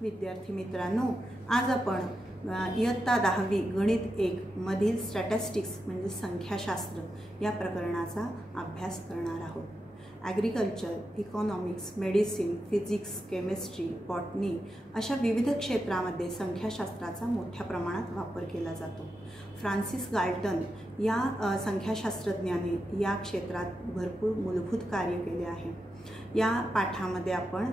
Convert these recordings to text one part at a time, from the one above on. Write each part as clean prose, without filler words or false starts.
विद्यार्थी मित्रांनो, आज आपण इयत्ता 10वी गणित 1 मधील स्टॅटिस्टिक्स म्हणजे संख्याशास्त्र या प्रकरणाचा अभ्यास करणार आहोत। Agriculture, economics, medicine, physics, chemistry, botany अशा विविध क्षेत्रामध्ये संख्याशास्त्राचा मोठ्या प्रमाणात वापर केला जातो। फ्रान्सिस गाल्टन या संख्याशास्त्रज्ञाने या क्षेत्रात भरपूर मूलभूत कार्य केले आहे। या पाठामध्ये आपण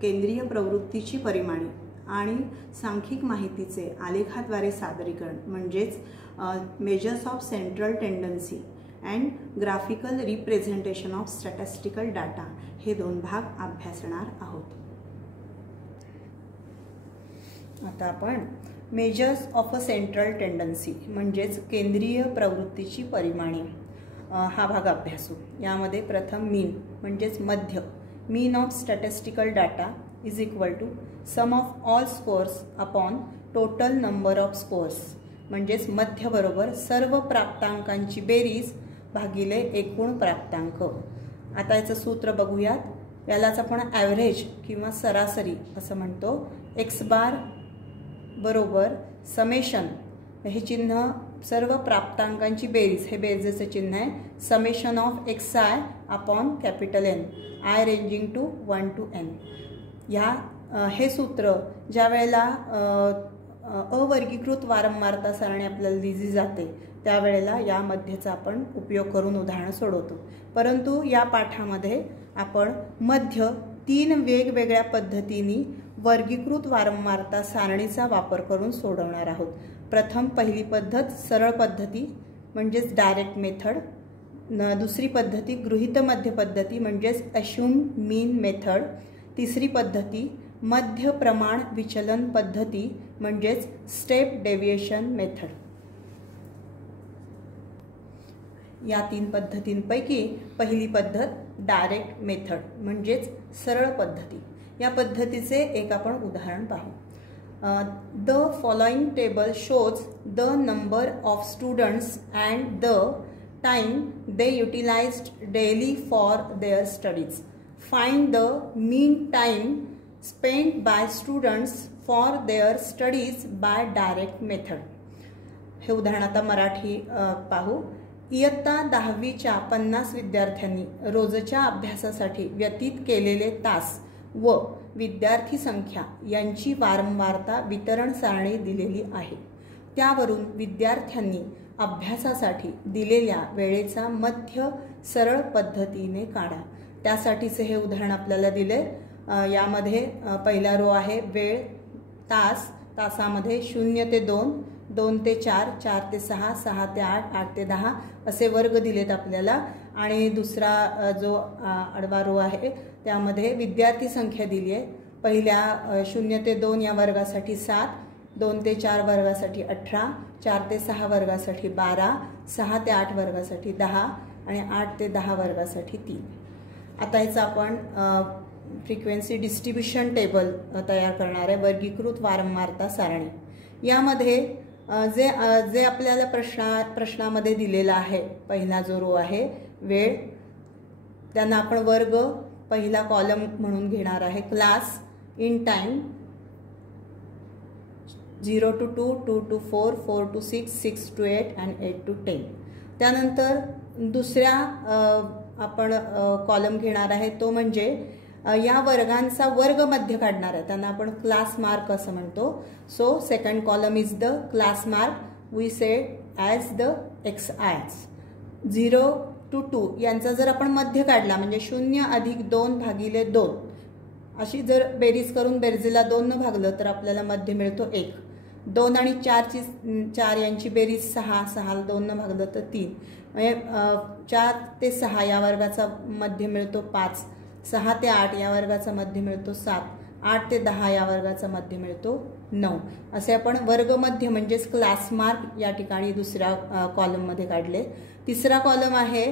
केंद्रीय प्रवृत्तीची परिमाणे आणि सांख्यिक माहितीचे आलेखाद्वारे सादरीकरण म्हणजेच measures of central tendency and graphical representation of statistical data हे दोन भाग अभ्यासणार आहोत। आता आपण measures of a central tendency म्हणजेच केंद्रीय प्रवृत्तीची परिमाणे हा भाग अभ्यासू। यामध्ये प्रथम मीन म्हणजेच मध्य, mean of statistical data is equal to sum of all scores upon total number of scores म्हणजेच मध्य बरोबर सर्व प्राप्तांकांची बेरीज भागिले एकूण प्राप्तांक। आता याचं सूत्र बघूयात। यालाच आपण ॲव्हरेज किंवा सरासरी असं म्हणतो। एक्स बार बरोबर समेशन, हे चिन्ह सर्व प्राप्तांकांची बेरीज, हे बेरीजचे चिन्ह आहे, summation of x i upon capital N, i ranging to 1 to n। हे सूत्र ज्या वेळेला अवर्गीकृत वारंवारता सारणी आपल्याला दिली जाते त्यावेळेला या मध्येचा आपण उपयोग करून उदाहरण सोडवतो। परंतु या पाठामध्ये आपण मध्य 3 वेगवेगळ्या पद्धतींनी वर्गीकृत वारंवारता सारणीचा वापर करून सोडवणार आहोत। प्रथम पहिली पद्धत सरळ पद्धती म्हणजेच डायरेक्ट मेथड, दुसरी पद्धती गृहीत मध्य पद्धती म्हणजेच अश्युम्ड मीन मेथड, तिसरी पद्धती मध्य प्रमाण विचलन पद्धती म्हणजेच स्टेप डेव्हिएशन मेथड। या 3 पद्धतींपैकी पहिली पद्धत डायरेक्ट मेथड म्हणजेच सरळ पद्धती। या पद्धतीचे एक आपण उदाहरण पाहू। The following table shows the number of students and the time they utilized daily for their studies. Find the mean time spent by students for their studies by direct method. हे उदाहरण आता मराठी पाहू। इयत्ता 10वीच्या 50 विद्यार्थ्यांनी रोजच्या अभ्यासासाठी व्यतीत केलेले तास व विद्यार्थी संख्या यांची वारंवारता वितरण सारणी दिलेली आहे। त्यावरून विद्यार्थ्यांनी अभ्यासासाठी दिलेल्या वेळेचा मध्य सरळ पद्धतीने काढा। त्यासाठीचे हे उदाहरण आपल्याला दिले। यामध्ये पहिला रो आहे वेळ तास, तासामध्ये 0 ते 2, 2 ते 4, 4 ते 6, 6 ते 8, 8 ते 10 असे वर्ग दिलेत आपल्याला। आणि दुसरा जो आडवा रो आहे त्यामध्ये विद्यार्थी संख्या दिली आहे। पहिल्या 0 ते 2 या वर्गासाठी 7, 2 ते 4 वर्गासाठी 18, 4 ते 6 वर्गासाठी 12, 6 ते 8 वर्गासाठी 10 आणि 8 ते 10 वर्गासाठी 3। आता याचं आपण फ्रिक्वेन्सी डिस्ट्रीब्युशन टेबल तयार करणार आहे, वर्गीकृत वारंवारता सारणी। यामध्ये जे आपल्याला प्रश्नामध्ये दिलेला आहे पहिला जो रो आहे वेळ, त्यांना आपण वर्ग पहिला कॉलम म्हणून घेणार आहे। Class in time 0 to 2, 2 to 4, 4 to 6, 6 to 8 and 8 to 10। त्यानंतर दुसऱ्या आपण कॉलम घेणार आहे तो म्हणजे या वर्गांचा वर्ग मध्य काढणार आहे, त्यांना आपण क्लास मार्क असं म्हणतो। So second column is the class mark, we said as the x i's. 0 to 2 यांचा जर आपण मध्य काढला म्हणजे 0 अधिक 2 भागिले 2 अशी जर बेरीज करून बेरजेला 2 न भागलं तर आपल्याला मध्य मिळतो 1। 2 आणि 4 यांची बेरीज 6, 6 2 न भागलं तर 3, म्हणजे 4 ते 6 या वर्गाचा मध्य मिळतो 5, 6 ते 8 या वर्गाचा मध्य मिळतो 7, 8 ते 10 या वर्गाचा मध्य मिळतो 9। असे आपण वर्गमध्य म्हणजेच क्लास मार्क या ठिकाणी दुसऱ्या कॉलममध्ये काढले। तिसरा कॉलम आहे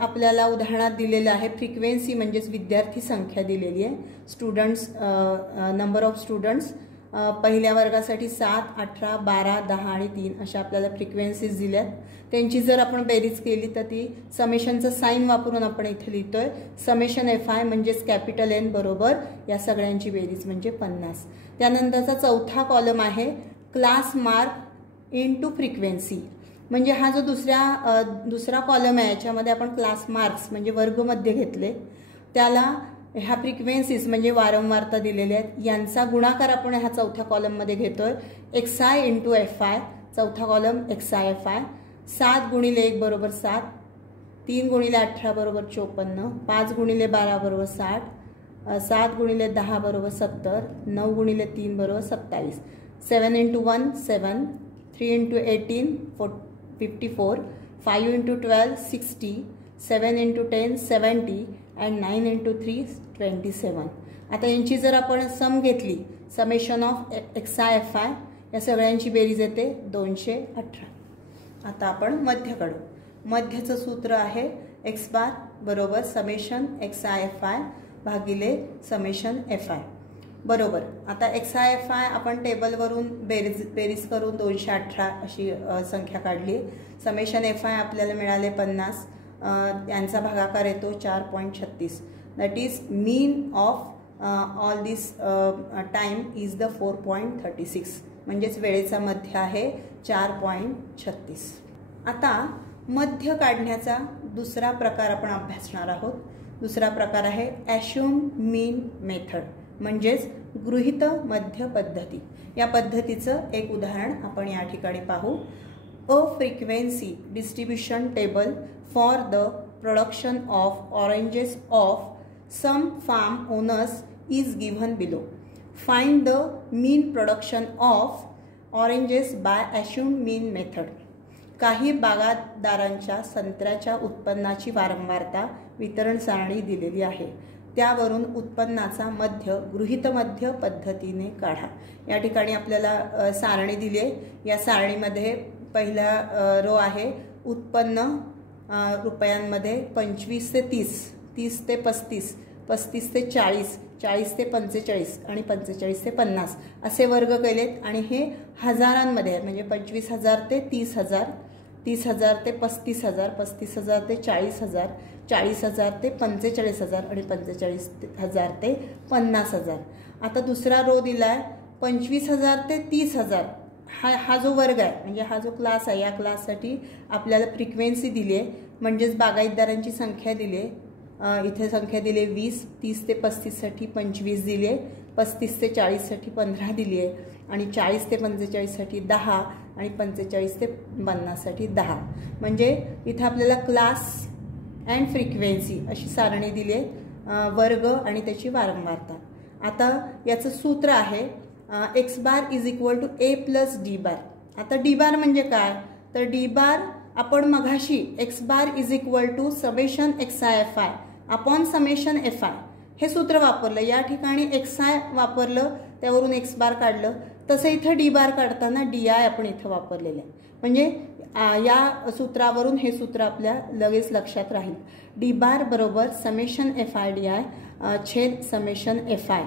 आपल्याला उदाहरणात दिलेला आहे फ्रिक्वेन्सी म्हणजेच विद्यार्थी संख्या दिलेली आहे, स्टुडंट्स नंबर ऑफ स्टुडंट्स पहिल्या वर्गासाठी 7, 18, 12, 10 आणि 3 अशा आपल्याला फ्रिक्वेन्सीज दिल्यात. त्यांची जर आपण बेरीज केली तर ती समेशनचं साईन वापरून आपण इथे लिहितोय. समेशन FI म्हणजेच कॅपिटल N बरोबर या सगळ्यांची बेरीज म्हणजे 50. त्यानंतरचा चौथा कॉलम आहे क्लास मार्क इनटू फ्रिक्वेन्सी. म्हणजे हा जो दुसरा कॉलम आहे याच्यामध्ये आपण क्लास मार्क्स म्हणजे वर्गमध्ये घेतले. त्याला ह्या फ्रिक्वेन्सीज म्हणजे वारंवारता दिलेल्या आहेत यांचा गुणाकार आपण ह्या चौथ्या कॉलममध्ये घेतोय. XI इंटू FI, चौथा कॉलम XI FI. 7 गुणिले 1 बरोबर 7, 3 गुणिले 18 बरोबर 54, 5 गुणिले 12 बरोबर 60, 7 गुणिले 10 बरोबर 70, 9 गुणिले 3 बरोबर 27. 7 into 1 7, 3 into 18 54, 5 into 12 60, 7 into 10 70 and 9 into 3 27. आता यांची जर आपण सम घेतली समेशन ऑफ XI FI या सगळ्यांची बेरीज येते 218. आता आपण मध्य काढू. मध्यचं सूत्र आहे x बार बरोबर समेशन XI FI भागिले समेशन FI बरोबर. आता XI FI आपण टेबलवरून बेरीज करून 218 अशी संख्या काढली. समेशन FI आपल्याला मिळाले 50. यांचा भागाकार येतो 4.36. That is mean of all this time is the 4.36. म्हणजेच वेळेचा मध्य आहे 4.36. आता मध्य काढण्याचा दुसरा प्रकार आपण अभ्यासणार आहोत. दुसरा प्रकार आहे ॲश्युम मीन मेथड म्हणजेच गृहीत मध्य पद्धती. या पद्धतीचं एक उदाहरण आपण या ठिकाणी पाहू. A frequency distribution table for the production of oranges of some farm owners is given below. Find the mean production of oranges by assumed mean method. काही बागायतदारांच्या संत्र्याच्या उत्पन्नाची वारंवारता वितरण सारणी दिलेली आहे. त्यावरून उत्पन्नाचा मध्य गृहीत मध्य पद्धतीने काढा. या ठिकाणी आपल्याला सारणी दिली आहे. या सारणीमध्ये पहिला रो आहे उत्पन्न रुपयांमध्ये 25 ते 30, 30 ते 35, 35 ते 40, 40 ते 45 आणि 45 ते 50 असे वर्ग केलेत. आणि हे हजारांमध्ये आहे म्हणजे 25,000 ते 30,000, 30,000 ते 35,000, 35,000 ते 40,000, 40,000 ते 45,000 आणि 45,000 ते 50,000. आता दुसरा रो दिलाय 25,000 ते 30,000. हा जो वर्ग आहे म्हणजे हा जो क्लास आहे या क्लाससाठी आपल्याला फ्रिक्वेन्सी दिली आहे म्हणजेच बागायतदारांची संख्या दिली आहे. इथे संख्या दिली 20, 30 ते 35 साठी 25 दिली आहे, 35 ते 40 साठी 15 दिली आहे आणि 40 ते 45 साठी 10 आणि 45 ते 50 साठी 10. म्हणजे इथे आपल्याला क्लास अँड फ्रिक्वेन्सी अशी सारणी दिली आहे, वर्ग आणि त्याची वारंवारता. आता याचं सूत्र आहे x bar is equal to a plus d bar. आता d बार म्हणजे काय तर d बार आपण मघाशी x bar is equal to summation XI FI upon summation FI हे सूत्र वापरलं. या ठिकाणी XI वापरलं त्यावरून x बार काढलं. तसं इथं d बार काढताना DI आपण इथं वापरलेलं आहे. म्हणजे या सूत्रावरून हे सूत्र आपल्या लगेच लक्षात राहील. d बार बरोबर समेशन FI DI छेद समेशन FI.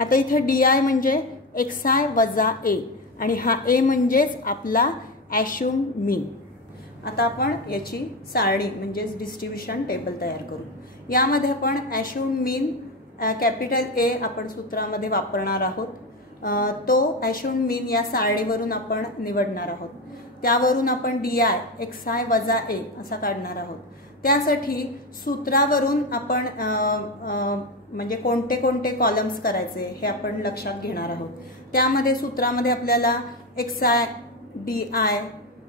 आता इथं DI म्हणजे XI वजा A आणि हा A म्हणजेच आपला ॲश्युम मीन. आता आपण याची सारणी म्हणजेच डिस्ट्रीब्युशन टेबल तयार करू. यामध्ये आपण ॲश्युम मीन कॅपिटल A आपण सूत्रामध्ये वापरणार आहोत. तो ॲश्युम मीन या सारणीवरून आपण निवडणार आहोत. त्यावरून आपण DI XI वजा A असा काढणार आहोत. त्यासाठी सूत्रावरून आपण म्हणजे कोणते कोणते कॉलम्स करायचे हे आपण लक्षात घेणार आहोत. त्यामध्ये सूत्रामध्ये आपल्याला XI DI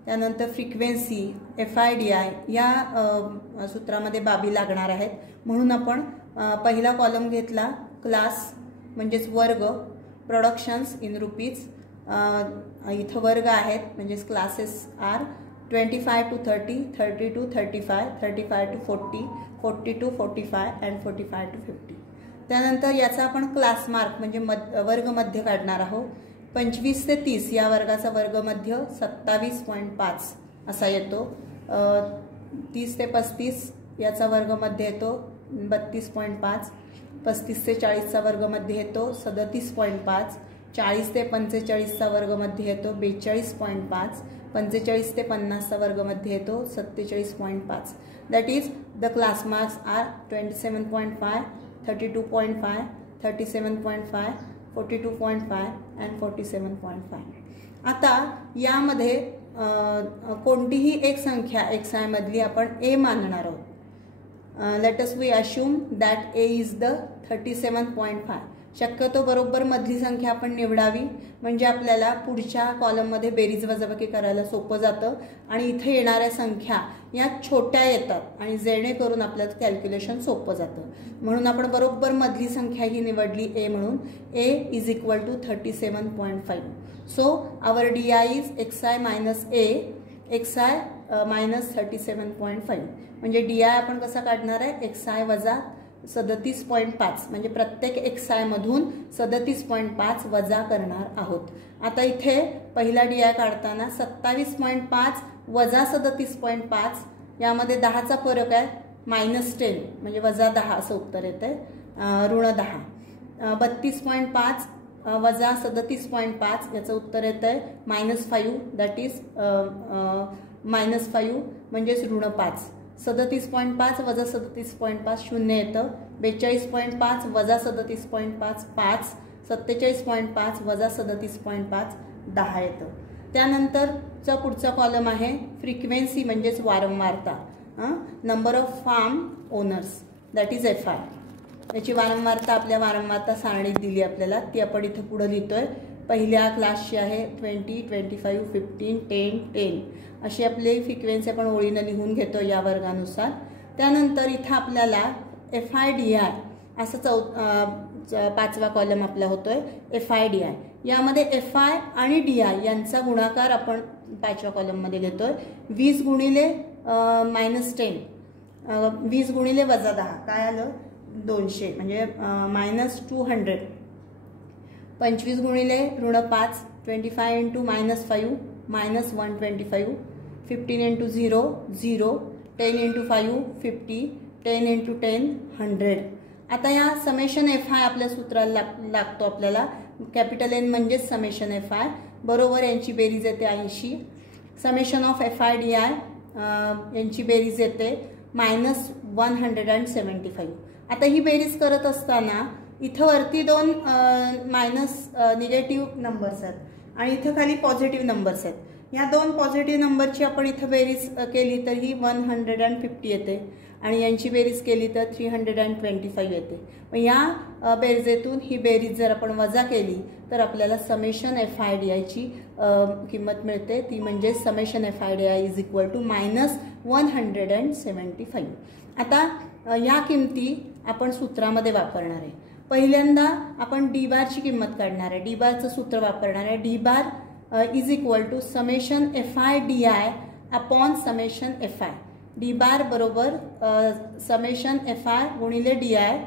त्यानंतर फ्रिक्वेन्सी FI DI या सूत्रामध्ये बाबी लागणार आहेत. म्हणून आपण पहिला कॉलम घेतला क्लास म्हणजेच वर्ग, प्रोडक्शन्स इन रुपीज. इथं वर्ग आहेत म्हणजेच classes R 25 to 30, 30 to 35, 35 to 40, 40 to 45 and 45 to 50. त्यानंतर याचा आपण क्लास मार्क म्हणजे वर्ग मध्य काढणार आहोत. 25 ते 30 या वर्गाचा वर्ग मध्य 27.5 असा येतो. 30 ते 35 याचा वर्ग मध्य येतो 32.5. 35 ते 40चा वर्ग मध्य येतो 37.5. 40 ते 45चा वर्गमध्ये येतो 42.5, 45 ते 50चा वर्गमध्ये येतो 47.5. That is the class marks are 27.5, 32.5, 37.5, 42.5 and 47.5. आता यामध्ये कोणतीही एक संख्या xi मधली आपण a मानणार आहोत. Let us we assume that a is the 37.5. शक्यतो बरोबर मधली संख्या आपण निवडावी, म्हणजे आपल्याला पुढच्या कॉलममध्ये बेरीज वजाबाकी करायला सोपं जातं आणि इथे येणाऱ्या संख्या या छोट्या येतात आणि जेणेकरून आपल्याला कॅल्क्युलेशन सोपं जातं. म्हणून आपण बरोबर मधली संख्या ही निवडली a म्हणून. a is equal to 37.5. So our DI is xi minus a, xi minus 37.5. म्हणजे DI आपण कसा काढणार आहे, xi वजा 37.5, म्हणजे प्रत्येक xi मधून 37.5 वजा करणार आहोत. आता इथे पहिला DI काढताना 27.5 वजा 37.5 यामध्ये 10चा फरक आहे, -10 म्हणजे वजा 10 असं उत्तर येते, ऋण 10. 32.5 वजा 37.5 याचं उत्तर येतं आहे -5, दॅट इज -5 म्हणजेच ऋण 5. 37.5 वजा 37.5 0 येतं. 42.5 वजा 37.5 5, 47.5 वजा 37.5 10 येतं. त्यानंतरचा पुढचा कॉलम आहे फ्रिक्वेन्सी म्हणजेच वारंवारता, number of farm owners, that is FI. याची वारंवारता आपल्या वारंवारता सारणीत दिली आपल्याला, ती आपण इथं पुढे लिहितोय. पहिल्या क्लासची आहे 20, 25, 15, 10, 10 अशी आपली फ्रिक्वेन्सी आपण ओळीनं लिहून घेतो या वर्गानुसार. त्यानंतर इथं आपल्याला FI/DI असं पाचवा कॉलम आपला होतोय FI/DI. यामध्ये FI आणि DI यांचा गुणाकार आपण पाचव्या कॉलममध्ये घेतोय. 20 गुणिले -10, 20 गुणिले वजा 10 काय आलं 200 म्हणजे -200. 25 गुणिले ऋण 5, 25 इंटू -5 -125. 15 इंटू 0 0. 10 इंटू 5 50. 10 इंटू 10 100. आता या समेशन FI आपल्या सूत्राला लागतो आपल्याला. कॅपिटल N म्हणजेच समेशन FI बरोबर यांची बेरीज येते 80. समेशन ऑफ FI/DI यांची बेरीज येते -175. आता ही बेरीज करत असताना इथं वरती दोन निगेटिव्ह नंबर्स आहेत आणि इथं खाली पॉझिटिव्ह नंबर्स आहेत. या दोन पॉझिटिव्ह नंबरची आपण इथं बेरीज केली तर ही 150 येते आणि यांची बेरीज केली तर 325 येते. मग या बेरजेतून ही बेरीज जर आपण वजा केली तर आपल्याला समेशन FI/DI ची किंमत मिळते, ती म्हणजे summation FI/DI is equal to -175. आता या किमती आपण सूत्रामध्ये वापरणार आहे. पहिल्यांदा आपण डी बारची किंमत काढणार आहे. डी बारचं सूत्र वापरणार आहे. D bar is equal to summation FI/DI upon summation FI. D bar बरोबर समेशन FI गुणिले DI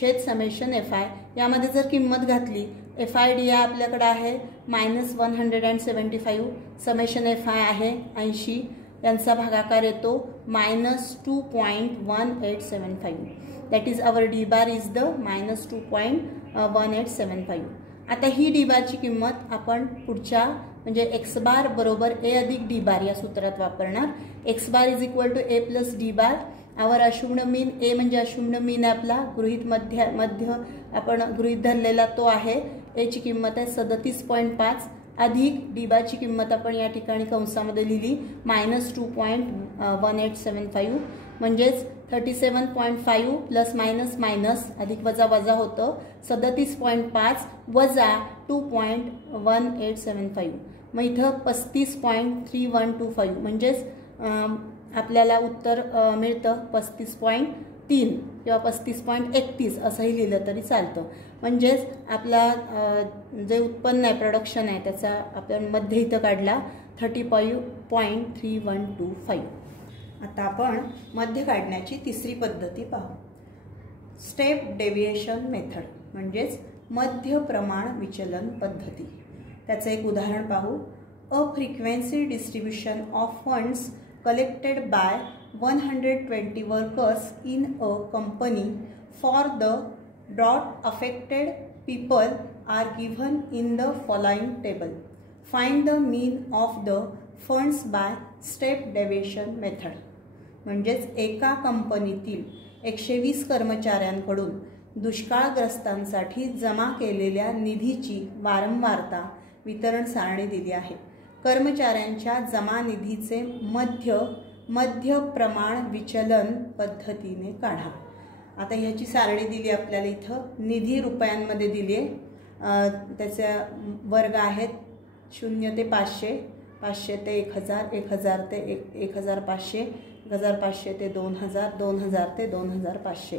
छेद समेशन FI. यामध्ये जर किंमत घातली FI/DI आपल्याकडे आहे -175, समेशन FI आहे 80, यांचा भागाकार येतो -2.1875. That is our D bar is the -2.1875. आता ही डी बारची किंमत आपण पुढच्या म्हणजे एक्स बार बरोबर A अधिक डी बार या सूत्रात वापरणार. X bar is equal to A plus D bar. Our assumed mean A म्हणजे अशुम्न मीन आपला गृहीत मध्य आपण गृहीत धरलेला तो आहे. A ची किंमत आहे 37.5 अधिक डी बारची किंमत आपण या ठिकाणी कंसामध्ये लिहिली -2.1875 म्हणजेच 37.5 प्लस मायनस मायनस अधिक वजा वजा होतं 37.5 वजा 2.1875. मग इथं 35.3125 म्हणजेच आपल्याला उत्तर मिळतं 35.3 किंवा 35.31 असंही लिहिलं तरी चालतं. म्हणजेच आपला जे उत्पन्न आहे प्रोडक्शन आहे त्याचा आपण मध्य इथं काढला 35.3125. आता आपण मध्य काढण्याची तिसरी पद्धती पाहू. स्टेप डेव्हिएशन मेथड म्हणजेच मध्य प्रमाण विचलन पद्धती. त्याचं एक उदाहरण पाहू. A frequency distribution of funds collected by 120 workers in a company for the drought affected people are given in the following table. Find the mean of the funds by step deviation method. म्हणजेच एका कंपनीतील 120 कर्मचाऱ्यांकडून दुष्काळग्रस्तांसाठी जमा केलेल्या निधीची वारंवारता वितरण सारणी दिली आहे. कर्मचाऱ्यांच्या जमा निधीचे मध्य प्रमाण विचलन पद्धतीने काढा. आता ह्याची सारणी दिली आपल्याला. इथं निधी रुपयांमध्ये दिली आहे. त्याचे वर्ग आहेत 0 ते 500, 500 ते 1000, 1000 ते 1500, 1500 ते 2000, 2000 ते 2500.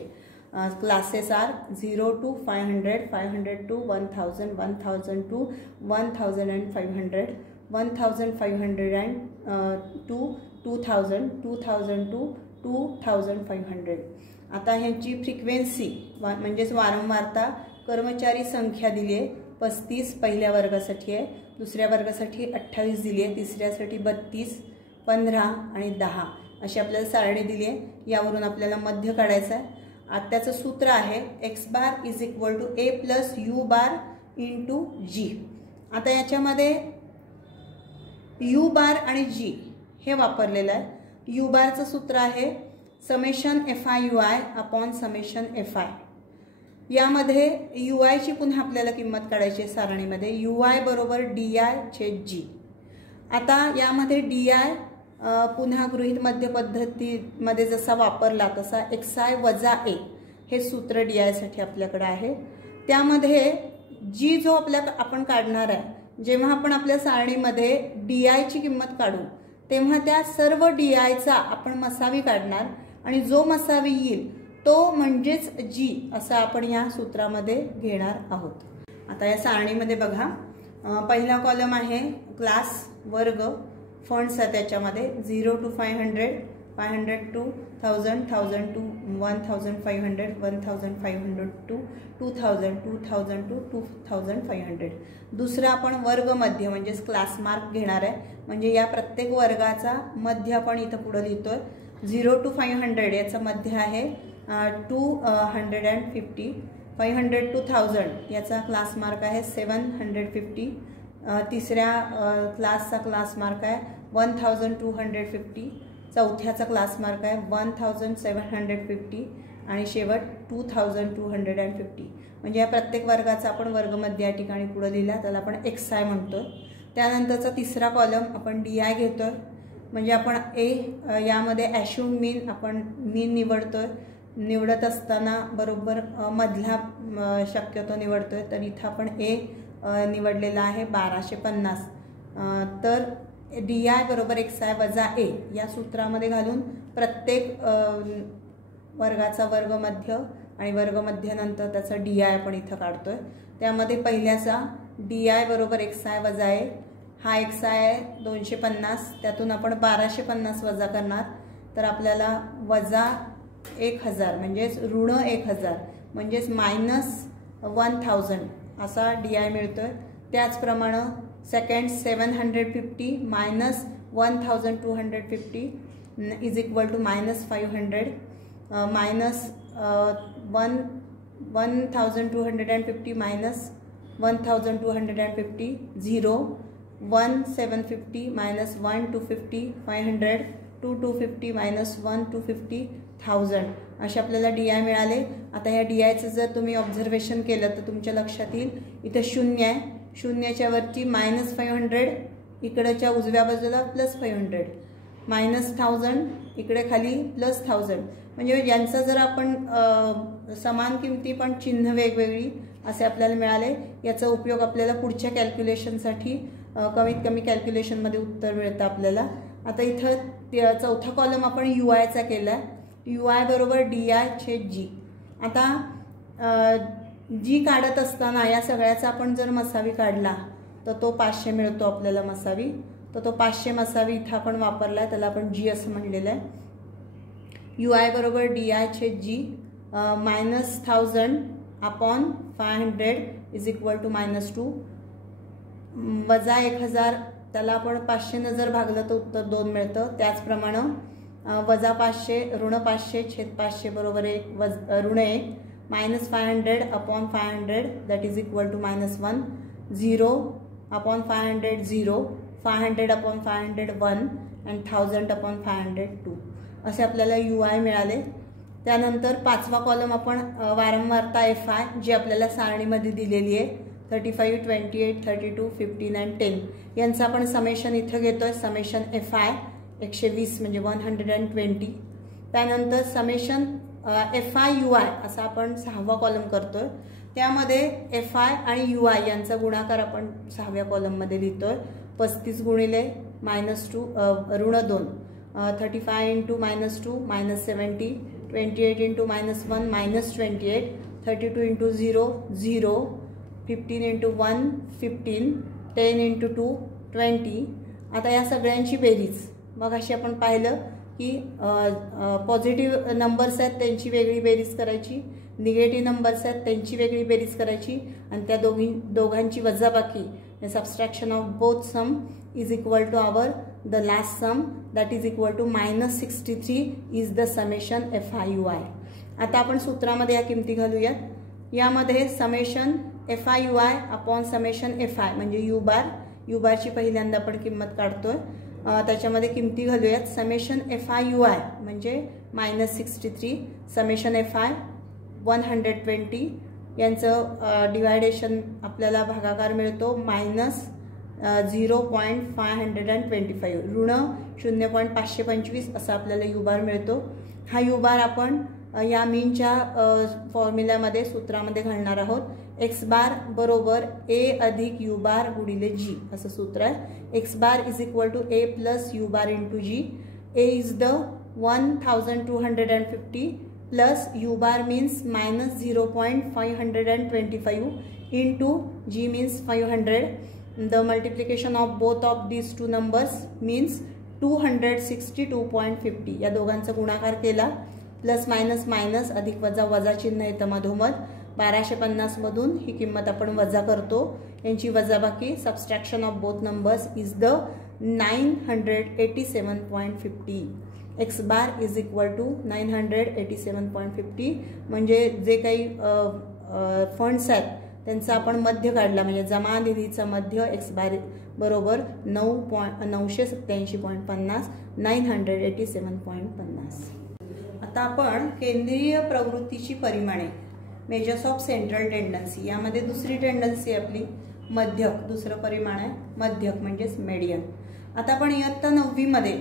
Classes are 0 to 500, 500 to 1000, 1000 to 1500, 1500 and to 2000, 2000 to 2500. आता ह्याची फ्रिक्वेन्सी म्हणजेच वारंवारता, कर्मचारी संख्या दिली आहे 35 पहिल्या वर्गासाठी आहे, दुसऱ्या वर्गासाठी 28 दिली आहे, तिसऱ्यासाठी 32, 15 आणि 10 अशी आपल्याला सारणी दिली आहे. यावरून आपल्याला मध्य काढायचा आहे. आता त्याचं सूत्र आहे x bar is equal to a plus u bar into g. आता याच्यामध्ये u बार आणि g हे वापरलेलं आहे. u बारचं सूत्र आहे summation FI/UI upon summation FI. यामध्ये UI ची पुन्हा आपल्याला किंमत काढायची आहे सारणीमध्ये. UI बरोबर DI/G. आता यामध्ये DI पुन्हा गृहीत मध्य पद्धतीमध्ये जसा वापरला तसा XI वजा A हे सूत्र DI साठी आपल्याकडे आहे. त्यामध्ये G जो आपण काढणार आहे, जेव्हा आपण आपल्या सारणीमध्ये DI ची किंमत काढू तेव्हा त्या सर्व DI चा आपण मसावी काढणार आणि जो मसावी येईल तो म्हणजेच G असा आपण या सूत्रामध्ये घेणार आहोत. आता या सारणीमध्ये बघा, पहिला कॉलम आहे क्लास वर्ग फंड्स आहे. त्याच्यामध्ये 0 to 500, 500 to 1000, 1000 to 1500, 1500 to 2000, 2000 to 2500. दुसरा आपण वर्ग मध्य म्हणजेच क्लास मार्क घेणार आहे. म्हणजे या प्रत्येक वर्गाचा मध्य आपण इथं पुढे लिहितोय. 0 to 500 याचा मध्य आहे 250, 500 to 1000 याचा क्लास मार्क आहे 750, तिसऱ्या क्लासचा क्लास मार्क आहे 1250, चौथ्याचा क्लास मार्क आहे 1750 आणि शेवट 2250. म्हणजे या प्रत्येक वर्गाचा आपण वर्गमध्य या ठिकाणी पुढे लिहिला, त्याला आपण XI म्हणतोय. त्यानंतरचा तिसरा कॉलम आपण DI घेतोय. म्हणजे आपण यामध्ये ॲश्युम मीन आपण मीन निवडतोय. निवडत असताना बरोबर मधला शक्यतो निवडतोय. तर इथं आपण निवडलेला आहे 1250. तर DI बरोबर XI वजा A या सूत्रामध्ये घालून प्रत्येक वर्गाचा वर्गमध्य आणि वर्गमध्यनंतर त्याचा DI आपण इथं काढतोय. त्यामध्ये पहिल्याचा DI बरोबर XI वजा A. हा XI आहे 250, त्यातून आपण 1250 वजा करणार. तर आपल्याला वजा 1000 म्हणजेच ऋण 1000 म्हणजेच -1000 असा DI मिळतोय. त्याचप्रमाणे second 750 minus 1250 is equal to -500 minus 1250 minus 1250 0 1750 minus 1250 500 2250 minus 1250 1000 असे आपल्याला DI मिळाले. आता या DIचं जर तुम्ही ऑब्झर्वेशन केलं तर तुमच्या लक्षात येईल इथं 0 आहे. 0च्या वरती -500, इकडच्या उजव्या बाजूला +500, -1000 इकडे खाली +1000. म्हणजे यांचा जर आपण समान किमती पण चिन्ह वेगवेगळी असे आपल्याला मिळाले. याचा उपयोग आपल्याला पुढच्या कॅल्क्युलेशनसाठी कमीत कमी कॅल्क्युलेशनमध्ये उत्तर मिळतं आपल्याला. आता इथं चौथा कॉलम आपण UIचा केला. UI बरोबर DI/G. आता G काढत असताना या सगळ्याचा आपण जर मसावी काढला तर तो 500 मिळतो आपल्याला मसावी. तर तो 500 मसावी इथं आपण वापरला, त्याला आपण G असं म्हणलेलं आहे. UI बरोबर DI/G -1000 upon 500 is equal to -2 वजा 1000. त्याला आपण 500 जर भागलं तर उत्तर 2 मिळतं. त्याचप्रमाणे वजा 500 ऋण 500 छेद 500 बरोबर 1 ऋण 1 -500 upon 500 that is equal to -1, 0 upon 500 0, 500 upon 500 1 and 1000 upon 500 2 असे आपल्याला UI मिळाले. त्यानंतर पाचवा कॉलम आपण वारंवारता FI जी आपल्याला सारणीमध्ये दिलेली आहे 35, 28, 32, 15 and 10 यांचा आपण समेशन इथं घेतोय. समेशन FI 120 म्हणजे 120. त्यानंतर समेशन FI UI असा आपण 6वा कॉलम करतोय. त्यामध्ये FI आणि UI यांचा गुणाकार आपण 6व्या कॉलममध्ये लिहितोय. 35 गुणिले -2 -2 35 into -2 -70, 28 into -1 -28, 32 into 0 0, 15 into 1 15, 10 into 2 20. आता या सगळ्यांची बेरीज मग अशी आपण पाहिलं की पॉझिटिव्ह नंबर्स आहेत त्यांची वेगळी बेरीज करायची, निगेटिव्ह नंबर्स आहेत त्यांची वेगळी बेरीज करायची आणि त्या दोघांची वजाबाकी subtraction of both sum is equal to our the last sum that is equal to -63 is the summation FI/UI. आता आपण सूत्रामध्ये या किमती घालूयात. यामध्ये summation FI/UI upon summation FI म्हणजे U बार ची पहिल्यांदा आपण किंमत काढतोय. त्याच्यामध्ये किमती घालूयात. समेशन FI/UI म्हणजे -63, समेशन FI 120 यांचं डिवायडेशन आपल्याला भागाकार मिळतो -0.525 ऋण 0.525 असा आपल्याला U बार मिळतो. हा U बार आपण या मीनच्या फॉर्म्युल्यामध्ये सूत्रामध्ये घालणार आहोत. X बार बरोबर A अधिक U बार गुणिले G असं सूत्र आहे. X bar is equal to A plus U bar into G. A is the 1250 plus U bar means -0.525 into G means 500. The multiplication of both of these two numbers means 262.50. या दोघांचा गुणाकार केला plus minus minus अधिक वजा वजा चिन्ह येतं मधोमध. 1250 मधून ही किंमत आपण वजा करतो. यांची वजाबाकी subtraction of both numbers is the 987.50. X bar is equal to 987.50 म्हणजे जे काही फंड्स आहेत त्यांचा आपण मध्य काढला म्हणजे जमा निधीचा मध्य X बार बरोबर 987.50 987.50. आता आपण केंद्रीय प्रवृत्तीची परिमाणे मेजर्स ऑफ सेंट्रल टेंडन्सी यामध्ये दुसरी टेंडन्सी आपली मध्यक. दुसरं परिमाण आहे मध्यक म्हणजेच मेडियन. आता आपण इयत्ता 9वी मध्ये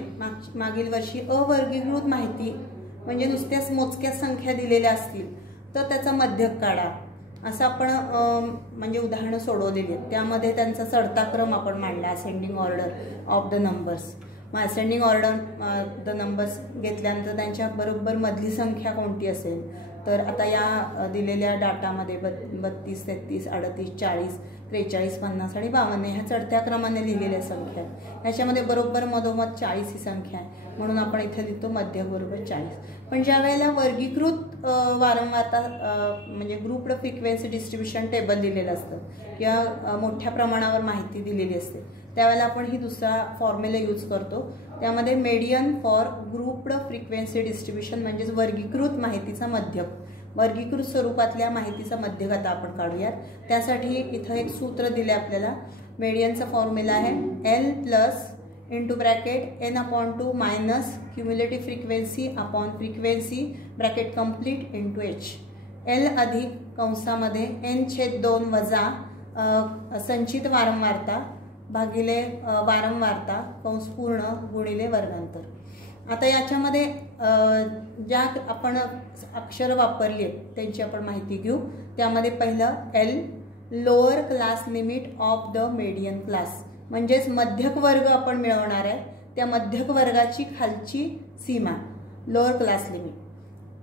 मागील वर्षी अवर्गीकृत माहिती म्हणजे नुसत्याच मोजक्या संख्या दिलेल्या असतील तर त्याचा मध्यक काढा असं आपण म्हणजे उदाहरणं सोडवलेली आहेत. त्यामध्ये त्यांचा चढता क्रम आपण मांडला ascending order of the numbers. मग असेंडिंग ऑर्डर द नंबर्स घेतल्यानंतर त्यांच्या बरोबर मधली संख्या कोणती असेल तर आता या दिलेल्या डाटामध्ये 32, 33, 38, 40, 43, 50 आणि 52 ह्या चढत्या क्रमाने लिहिलेल्या संख्या आहेत. याच्यामध्ये बरोबर मधोमध 40 ही संख्या आहे म्हणून आपण इथे लिहितो मध्य बरोबर 40. पण ज्या वेळेला वर्गीकृत वारंवारता म्हणजे ग्रुप्ड फ्रिक्वेन्सी डिस्ट्रीब्युशन टेबल दिलेलं असतं किंवा मोठ्या प्रमाणावर माहिती दिलेली असते त्यावेळेला आपण ही दुसरा फॉर्म्युला यूज करतो. त्यामध्ये median for grouped frequency distribution म्हणजेच वर्गीकृत माहितीचा मध्यक. वर्गीकृत स्वरूपातल्या माहितीचा मध्यक आता आपण काढूयात. त्यासाठी इथं एक सूत्र दिले आपल्याला. मेडियनचा फॉर्म्युला आहे L plus into bracket n/2 minus cumulative frequency upon frequency bracket complete into H. L अधिक कंसामध्ये n/2 वजा संचित वारंवारता भागिले वारंवारता कंस पूर्ण गुणिले वर्गांतर. आता याच्यामध्ये ज्या आपण अक्षर वापरली आहेत त्यांची आपण माहिती घेऊ. त्यामध्ये पहिलं L lower class limit of the median class म्हणजेच मध्यक वर्ग आपण मिळवणार आहे त्या मध्यक वर्गाची खालची सीमा lower class limit.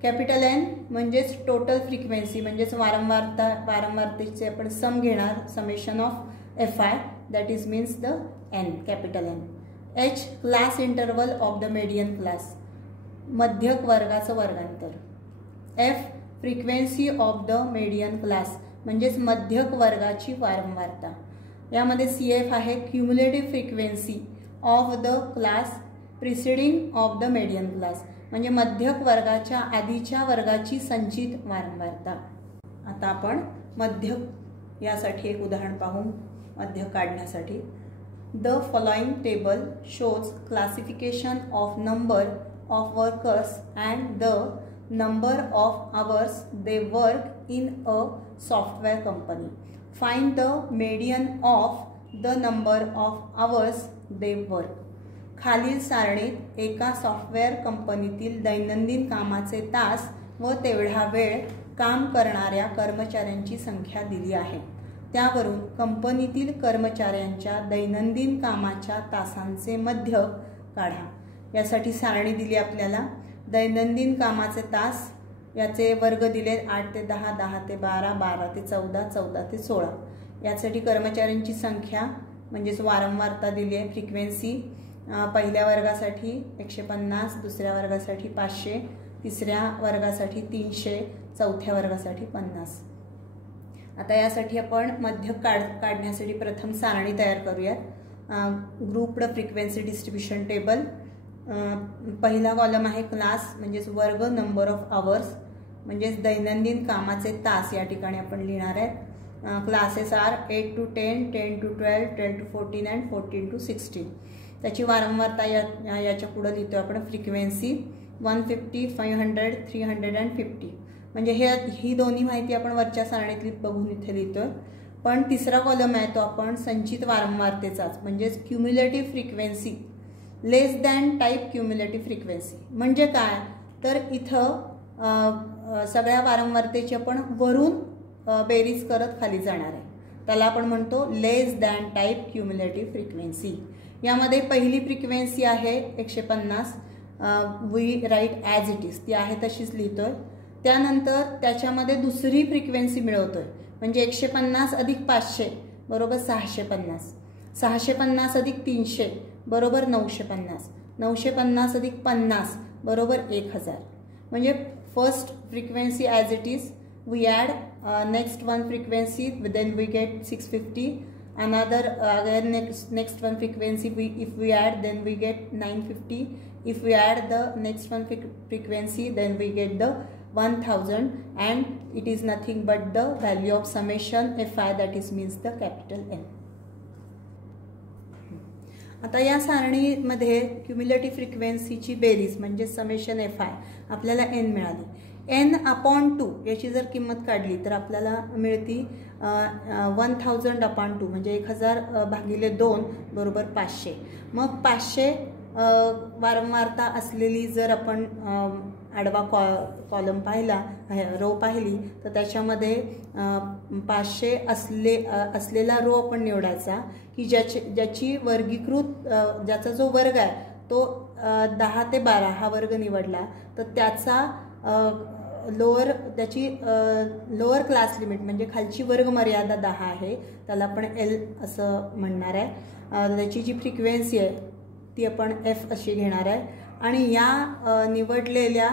Capital N म्हणजेच टोटल फ्रिक्वेन्सी म्हणजेच वारंवारतेचे आपण सम घेणार summation of FI that is means the N capital N. H class interval of the median class मध्यक वर्गाचं वर्गांतर. F frequency of the median class म्हणजेच मध्यक वर्गाची वारंवारता. यामध्ये CF आहे cumulative frequency of the class preceding of the median class म्हणजे मध्यक वर्गाच्या आधीच्या वर्गाची संचित वारंवारता. आता आपण मध्यक यासाठी एक उदाहरण पाहू. मध्यक काढण्यासाठी the following table shows classification of number of workers and the number of hours they work in a software company. Find the median of the number of hours they work. खालील सारणीत एका सॉफ्टवेअर कंपनीतील दैनंदिन कामाचे तास व तेवढा वेळ काम करणाऱ्या कर्मचाऱ्यांची संख्या दिली आहे. त्यावरून कंपनीतील कर्मचाऱ्यांच्या दैनंदिन कामाच्या तासांचे मध्य काढा. यासाठी सारणी दिली आपल्याला. दैनंदिन कामाचे तास याचे वर्ग दिले 8 ते 10, 10 ते 12, 12 ते 14, 14 ते 16. यासाठी कर्मचाऱ्यांची संख्या म्हणजेच वारंवारता दिली आहे. फ्रिक्वेन्सी पहिल्या वर्गासाठी 150, दुसऱ्या वर्गासाठी 500, तिसऱ्या वर्गासाठी 300, चौथ्या वर्गासाठी 50. आता यासाठी आपण मध्यक काढण्यासाठी प्रथम सारणी तयार करूयात. Grouped frequency distribution table. पहिला कॉलम आहे क्लास म्हणजेच वर्ग, नंबर ऑफ आवर्स म्हणजेच दैनंदिन कामाचे तास या ठिकाणी आपण लिहिणार आहेत. Classes are 8 to 10, 10 to 12, 12 to 14 and 14 to 16. त्याची वारंवारता याच्या पुढे लिहितो आपण. Frequency 150, 500, 300 and 50. म्हणजे ही दोन्ही माहिती आपण वरच्या सारणीतली बघून इथे लिहितोय. पण तिसरा कॉलम आहे तो आपण संचित वारंवारतेचाच म्हणजेच क्युम्युलेटिव्ह फ्रिक्वेन्सी लेस दॅन टाईप क्युम्युलेटिव्ह फ्रिक्वेन्सी. म्हणजे काय तर इथं सगळ्या वारंवारतेची आपण वरून बेरीज करत खाली जाणार आहे. त्याला आपण म्हणतो less than type cumulative frequency. यामध्ये पहिली फ्रिक्वेन्सी आहे 150. We write as it is, ती आहे तशीच लिहितोय. त्यानंतर त्याच्यामध्ये दुसरी फ्रिक्वेन्सी मिळवतोय म्हणजे 150 अधिक 500 बरोबर 650. 650 अधिक 300 बरोबर 950. 950 अधिक 50 बरोबर 1000. म्हणजे first frequency as it is. We add next one frequency then we get 650. another again next one frequency if we add then we get 950. if we add the next one frequency then we get the 1000 and it is nothing but the value of summation fi, that is means the capital N. आता या सारणीमध्ये cumulative फ्रिक्वेन्सीची बेरीज म्हणजे summation fi आपल्याला n मिळाली. n/2 याची जर किंमत काढली तर आपल्याला मिळती 1000/2 म्हणजे 1000 भागिले 2 बरोबर 500. मग 500 वारंवारता असलेली जर आपण आडवा कॉलम पाहिला, रो पाहिली तर त्याच्यामध्ये 500 असलेला रो आपण निवडायचा की ज्याची वर्गीकृत ज्याचा जो वर्ग आहे तो 10 ते 12 हा वर्ग निवडला तर त्याचा त्याची लोअर क्लास लिमिट म्हणजे खालची वर्ग मर्यादा 10 आहे. त्याला आपण L असं म्हणणार आहे. त्याची जी फ्रिक्वेन्सी आहे ती आपण F अशी घेणार आहे. आणि या निवडलेल्या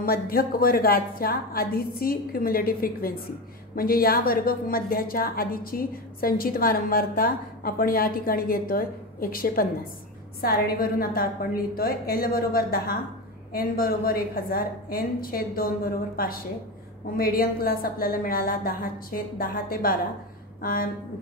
मध्यक वर्गाच्या आधीची क्युम्युलेटिव्ह फ्रिक्वेन्सी म्हणजे या वर्ग मध्याच्या आधीची संचित वारंवारता आपण या ठिकाणी घेतोय 150. सारणीवरून आता आपण लिहितोय L बरोबर 10, n बरोबर 1000, n/2 बरोबर 500. मग मीडियम क्लास आपल्याला मिळाला 10 ते 12.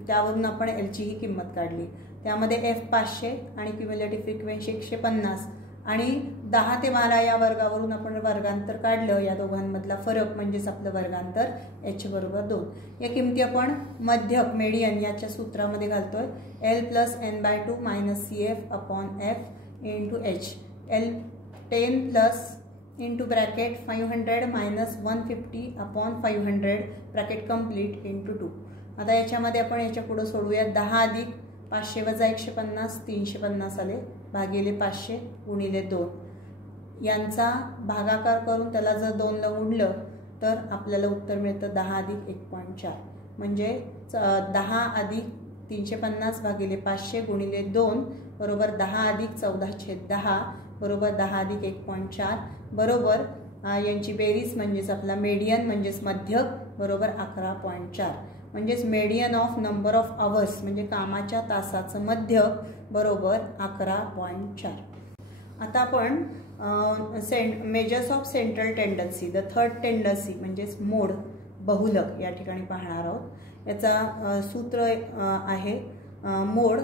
त्यावरून आपण Lची ही किंमत काढली. त्यामध्ये F 500 आणि क्युम्युलेटिव्ह फ्रिक्वेन्सी 150 आणि 10 ते 12 या वर्गावरून आपण वर्गांतर काढलं. या दोघांमधला फरक म्हणजेच आपलं वर्गांतर h बरोबर 2. या किमती आपण मध्यक मेडियन याच्या सूत्रामध्ये घालतोय. L + n/2 - CF/F × h. L 10 plus into bracket 500 minus 150/500 bracket complete into 2. आता याच्यामध्ये आपण याच्या पुढे सोडूया. 10 अधिक 500 वजा 150 350 आले भागिले 500 गुणिले 2. यांचा भागाकार करून त्याला जर 2 ला गुणलं तर आपल्याला उत्तर मिळतं 10 अधिक 1.4 म्हणजे 10 अधिक 350 भागिले 500 गुणिले 2 बरोबर 10 अधिक 14/10 बरोबर 10 अधिक 1.4 बरोबर यांची बेरीज म्हणजेच आपला मेडियन म्हणजेच मध्यक बरोबर 11.4 म्हणजेच median of number of hours म्हणजे कामाच्या तासाचं मध्यक बरोबर 11.4. आता आपण measures of central tendency, the third tendency म्हणजेच मोड, बहुलक या ठिकाणी पाहणार आहोत. याचा सूत्र आहे mode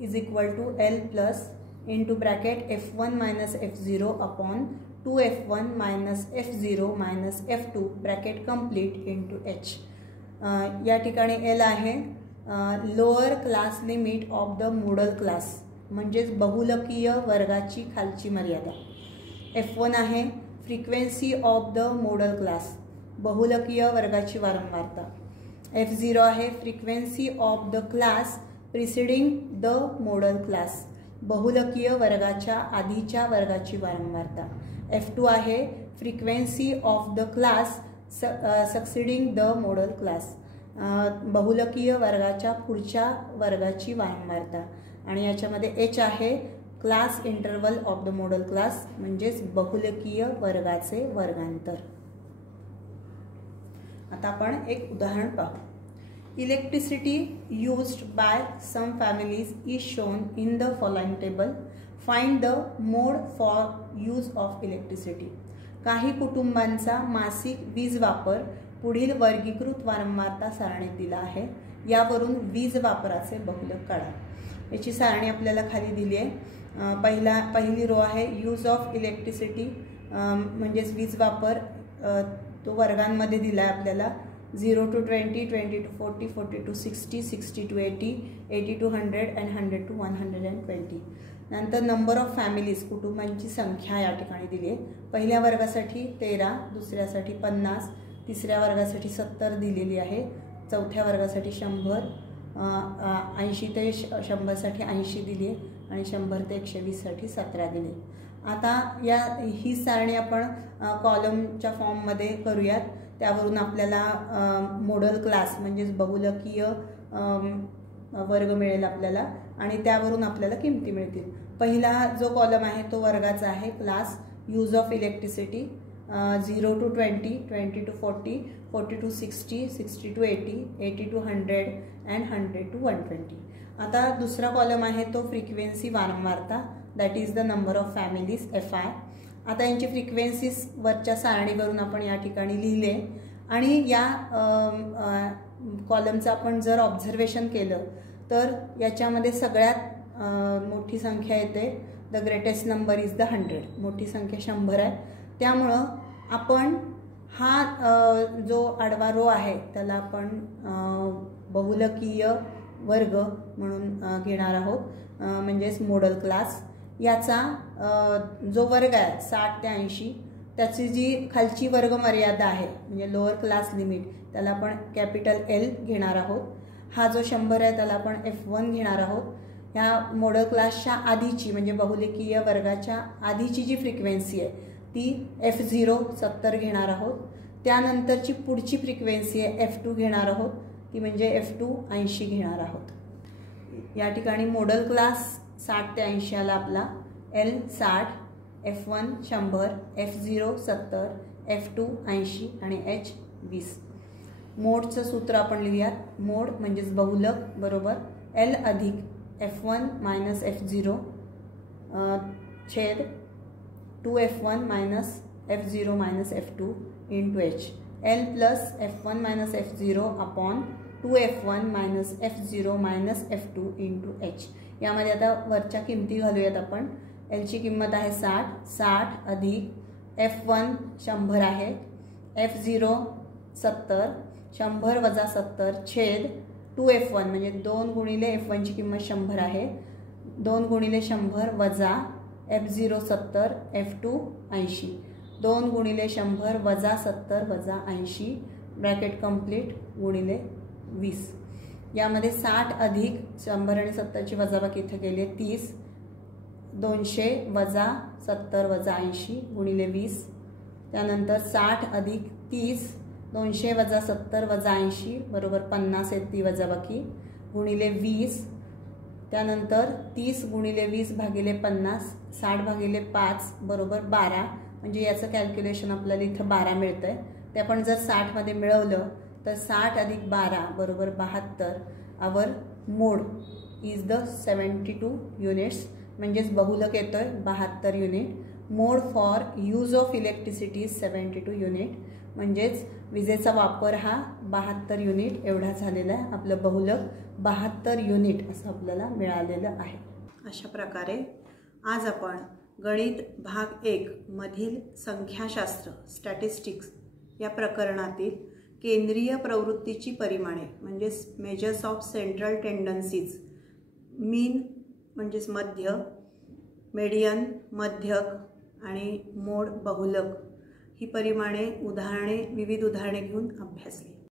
is equal to L plus into bracket F1 minus F0 upon 2F1 minus F0 minus F2 bracket complete into H. या ठिकाणी L आहे lower class limit of the modal class, म्हणजेच बहुलकीय वर्गाची खालची मर्यादा. F1 आहे frequency of the modal class, बहुलकीय वर्गाची वारंवारता. F0 आहे frequency of the class preceding the modal class, बहुलकीय वर्गाच्या आधीच्या वर्गाची वारंवारता. F2 आहे frequency of the class succeeding the modal class, बहुलकीय वर्गाच्या पुढच्या वर्गाची वारंवारता. आणि याच्यामध्ये H आहे class interval of the modal class, म्हणजेच बहुलकीय वर्गाचे वर्गांतर. आता आपण एक उदाहरण पाहू. Electricity used by some families is shown in the following table. Find the mode for use of electricity. काही कुटुंबांचा मासिक वीज वापर पुढील वर्गीकृत वारंवारता सारणीत दिला आहे. यावरून वीज वापराचे बहुलक काढा. याची सारणी आपल्याला खाली दिली आहे. पहिली रो आहे यूज ऑफ इलेक्ट्रिसिटी, म्हणजेच वीज वापर तो वर्गांमध्ये दिला आहे आपल्याला. 0 to 20, 20 to 40, 40 to 60, 60 to 80, 80 to 100 and 100 to 120. नंतर नंबर ऑफ फॅमिलीज, कुटुंबांची संख्या या ठिकाणी दिली आहे. पहिल्या वर्गासाठी 13, दुसऱ्यासाठी 50, तिसऱ्या वर्गासाठी 70 दिलेली आहे, चौथ्या वर्गासाठी 100, 80 ते 100साठी 80 दिली आहे आणि 100 ते 120साठी 17 दिली. आता ही सारणी आपण कॉलमच्या फॉर्ममध्ये करूयात. त्यावरून आपल्याला मोडल क्लास म्हणजेच बहुलकीय वर्ग मिळेल आपल्याला आणि त्यावरून आपल्याला किमती मिळतील. पहिला जो कॉलम आहे तो वर्गाचा आहे, class use of electricity 0 to 20, 20 to 40, 40 to 60, 60 to 80, 80 to 100 and 100 to 120. आता दुसरा कॉलम आहे तो फ्रिक्वेन्सी वारंवारता, that is the number of families FI. आता यांची फ्रिक्वेन्सीज वरच्या सारणीवरून आपण या ठिकाणी लिहिले आणि या कॉलमचं आपण जर ऑब्झर्वेशन केलं तर याच्यामध्ये सगळ्यात मोठी संख्या येते. The greatest number is the 100, मोठी संख्या 100 आहे. त्यामुळं आपण हा जो आडवा रो आहे त्याला आपण बहुलकीय वर्ग म्हणून घेणार आहोत, म्हणजेच मोडल क्लास. याचा जो वर्ग आहे 60 ते 80, त्याची जी खालची वर्ग मर्यादा आहे म्हणजे लोअर क्लास लिमिट, त्याला आपण कॅपिटल L घेणार आहोत. हा जो 100 आहे त्याला आपण F1 घेणार आहोत. ह्या मॉडल क्लासच्या आधीची म्हणजे बहुलकीय वर्गाच्या आधीची जी फ्रिक्वेन्सी आहे ती F0 70 घेणार आहोत. त्यानंतरची पुढची फ्रिक्वेन्सी आहे F2 घेणार आहोत, ती म्हणजे F2 80 घेणार आहोत. या ठिकाणी मॉडल क्लास 60 ते 80 आला आपला. L 60, F1 100, F0 70, F2 80 आणि H 20. मोडचं सूत्र आपण लिहूयात. मोड म्हणजेच बहुलक बरोबर L अधिक F1 मायनस F0 छेद 2F1 minus F0 minus F2 into H. L plus F1 minus F0 upon 2F1 minus F0 minus F2 into H. यामध्ये आता वरच्या किमती घालूयात आपण. L ची किंमत आहे 60 अधिक F1 100 आहे, F0 70, 100 वजा 70 छेद 2F1 म्हणजे 2 गुणिले F1 ची किंमत 100 आहे, 2 गुणिले 100 वजा F0 70, F2 80, 2 गुणिले 100 वजा 70 वजा 80 ब्रॅकेट कंप्लीट गुणिले 20. यामध्ये 60 अधिक 100 आणि 70ची वजाबाकी इथे केली आहे 30, 200 वजा 70 वजा 80 गुणिले 20. त्यानंतर 60 अधिक 30, 200 वजा 70 वजा 80 बरोबर 50 आहे ती वजाबाकी गुणिले 20. त्यानंतर 30 गुणिले 20 भागिले 50, 60 भागिले 5 बरोबर 12, म्हणजे याचं कॅल्क्युलेशन आपल्याला इथं 12 मिळतं आहे. ते आपण जर 60मध्ये मिळवलं तर 60 अधिक 12 बरोबर 72. आवर मोड इज द 72 युनिट्स. म्हणजेच बहुलक येतोय 72 unit. Mode for use of electricity 72 unit, म्हणजेच विजेचा वापर हा 72 युनिट एवढा झालेला आहे. आपलं बहुलक 72 युनिट असं आपल्याला मिळालेलं आहे. अशा प्रकारे आज आपण गणित भाग 1 मधील संख्याशास्त्र स्टॅटिस्टिक्स या प्रकरणातील केंद्रीय प्रवृत्तीची परिमाणे म्हणजेच मेजर्स ऑफ सेंट्रल टेंडन्सीज, मीन म्हणजेच मध्य, मेडियन मध्यक आणि मोड बहुलक ही परिमाणे विविध उदाहरणे घेऊन अभ्यासली.